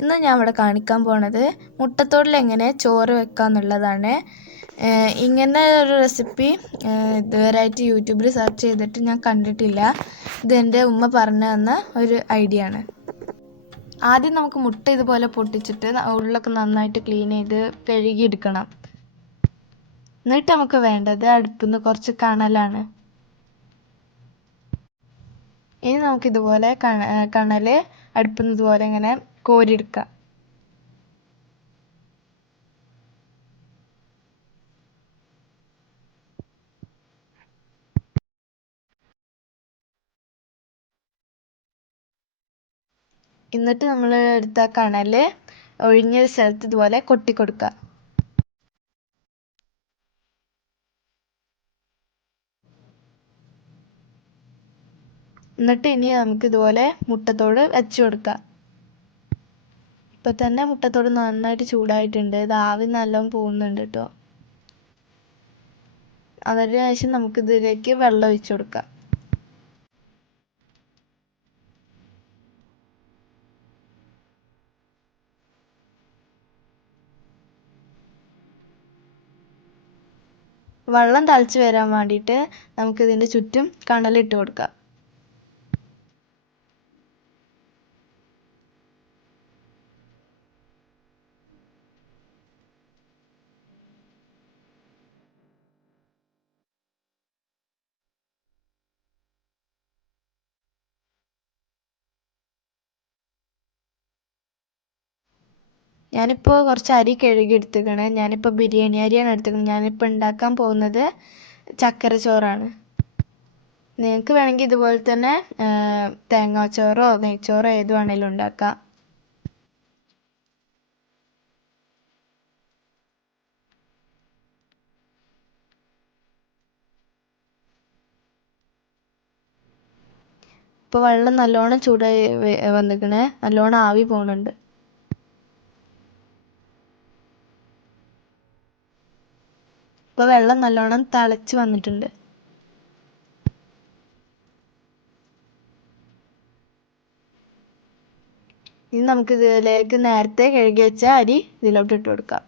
ഇന്ന് ഞാൻ ഇവിടെ കാണിക്കാൻ പോണത് മുട്ടത്തോടിൽ എങ്ങനെ ചോറ് വെക്കാന്നുള്ളതാണ്. ഇങ്ങനെ ഒരു റെസിപ്പി ഇതുവരെയായിട്ട് യൂട്യൂബിൽ സെർച്ച് ചെയ്തിട്ട് ഞാൻ കണ്ടിട്ടില്ല. ഇത് എൻ്റെ ഉമ്മ പറഞ്ഞു തന്ന ഒരു ഐഡിയ ആണ്. ആദ്യം നമുക്ക് മുട്ട ഇതുപോലെ പൊട്ടിച്ചിട്ട് ഉള്ളൊക്കെ നന്നായിട്ട് ക്ലീൻ ചെയ്ത് കഴുകിയെടുക്കണം. എന്നിട്ട് നമുക്ക് വേണ്ടത് അടുപ്പിൽ നിന്ന് കുറച്ച് കണലാണ്. ഇനി നമുക്കിതുപോലെ കണൽ അടുപ്പിൽ നിന്ന് ഇതുപോലെ ഇങ്ങനെ കോരിയെടുക്കാം. എന്നിട്ട് നമ്മൾ എടുത്ത കണൽ ഒഴിഞ്ഞ സ്ഥലത്ത് ഇതുപോലെ കൊട്ടിക്കൊടുക്കുക. എന്നിട്ട് ഇനി നമുക്ക് ഇതുപോലെ മുട്ടത്തോട് വെച്ച് കൊടുക്കാം. ഇപ്പം തന്നെ മുട്ടത്തോട് നന്നായിട്ട് ചൂടായിട്ടുണ്ട്. ഇത് ആവി നല്ലോണം പോകുന്നുണ്ട് കേട്ടോ. അതിന് ശേഷം നമുക്കിതിലേക്ക് വെള്ളം ഒഴിച്ചു കൊടുക്കാം. വെള്ളം തിളച്ച് വരാൻ വേണ്ടിയിട്ട് നമുക്കിതിൻ്റെ ചുറ്റും കണലിട്ട് കൊടുക്കാം. ഞാനിപ്പോൾ കുറച്ച് അരി കഴുകി എടുത്തിരിക്കണേ. ഞാനിപ്പോൾ ബിരിയാണി അരിയാണ് എടുത്തിരിക്കുന്നത്. ഞാനിപ്പോൾ ഉണ്ടാക്കാൻ പോകുന്നത് ചക്കര ചോറാണ്. നിങ്ങൾക്ക് വേണമെങ്കിൽ ഇതുപോലെ തന്നെ തേങ്ങാച്ചോറോ നെയ്ച്ചോറോ ഏത് വേണമെങ്കിലും ഉണ്ടാക്കാം. ഇപ്പോൾ വെള്ളം നല്ലോണം ചൂടായി വന്നിരിക്കണേ. നല്ലോണം ആവി പോകുന്നുണ്ട്. ഇപ്പോൾ വെള്ളം നല്ലോണം തിളച്ച് വന്നിട്ടുണ്ട്. ഇനി നമുക്ക് ഇതിലേക്ക് നേരത്തെ കഴുകി വെച്ച അരി ഇതിലോട്ട് ഇട്ട് കൊടുക്കാം.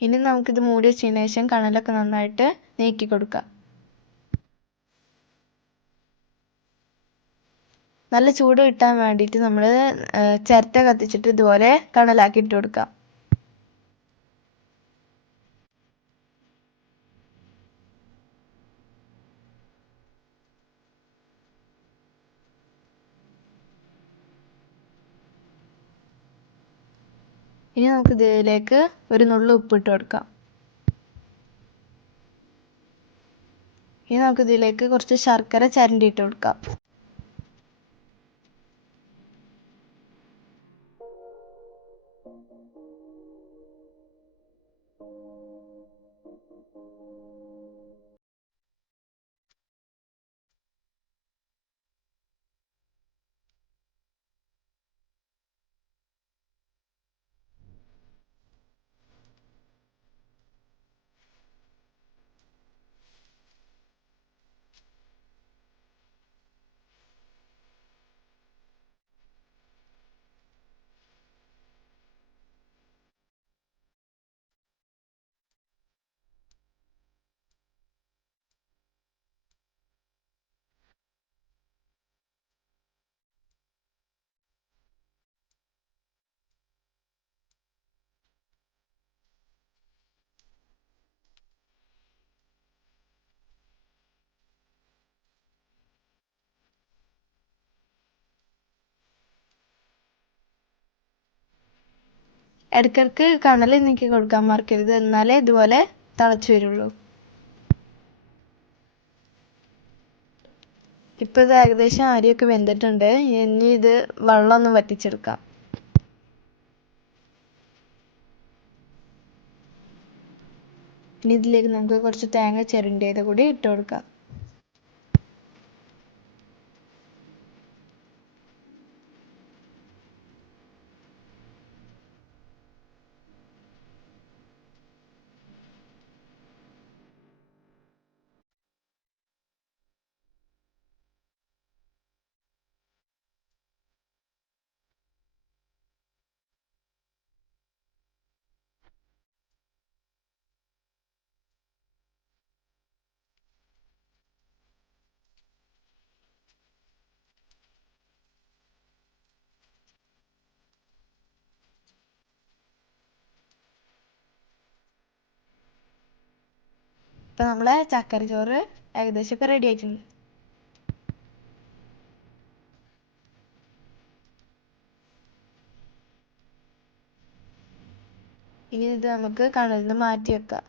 ഇനി നമുക്കിത് മൂടി വെച്ചതിന് ശേഷം കണലൊക്കെ നന്നായിട്ട് നീക്കി കൊടുക്കാം. നല്ല ചൂട് കിട്ടാൻ വേണ്ടിയിട്ട് നമ്മൾ ചിരട്ട കത്തിച്ചിട്ട് ഇതുപോലെ കണലാക്കി ഇട്ട് കൊടുക്കാം. ഇനി നമുക്ക് ഇതിലേക്ക് ഒരു നുള്ളു ഉപ്പിട്ട് കൊടുക്കാം. ഇനി നമുക്ക് ഇതിലേക്ക് കുറച്ച് ശർക്കര ചിരണ്ടിയിട്ട് കൊടുക്കാം. ഇടയ്ക്കിടയ്ക്ക് കണൽ നീക്കി കൊടുക്കാൻ മറക്കരുത്. എന്നാലേ ഇതുപോലെ തിളച്ച് വരുള്ളൂ. ഇപ്പോൾ ഇത് ഏകദേശം അരിയൊക്കെ വെന്തിട്ടുണ്ട്. ഇനി ഇത് വെള്ളം ഒന്ന് വറ്റിച്ചെടുക്കാം. ഇനി ഇതിലേക്ക് നമുക്ക് കുറച്ച് തേങ്ങ ചിരണ്ടിയത് കൂടി ഇട്ട് കൊടുക്കാം. ഇപ്പം നമ്മളെ ചക്കര ചോറ് ഏകദേശമൊക്കെ റെഡി ആയിട്ടുണ്ട്. ഇനി ഇത് നമുക്ക് കണലിൽ നിന്ന് മാറ്റി വെക്കാം.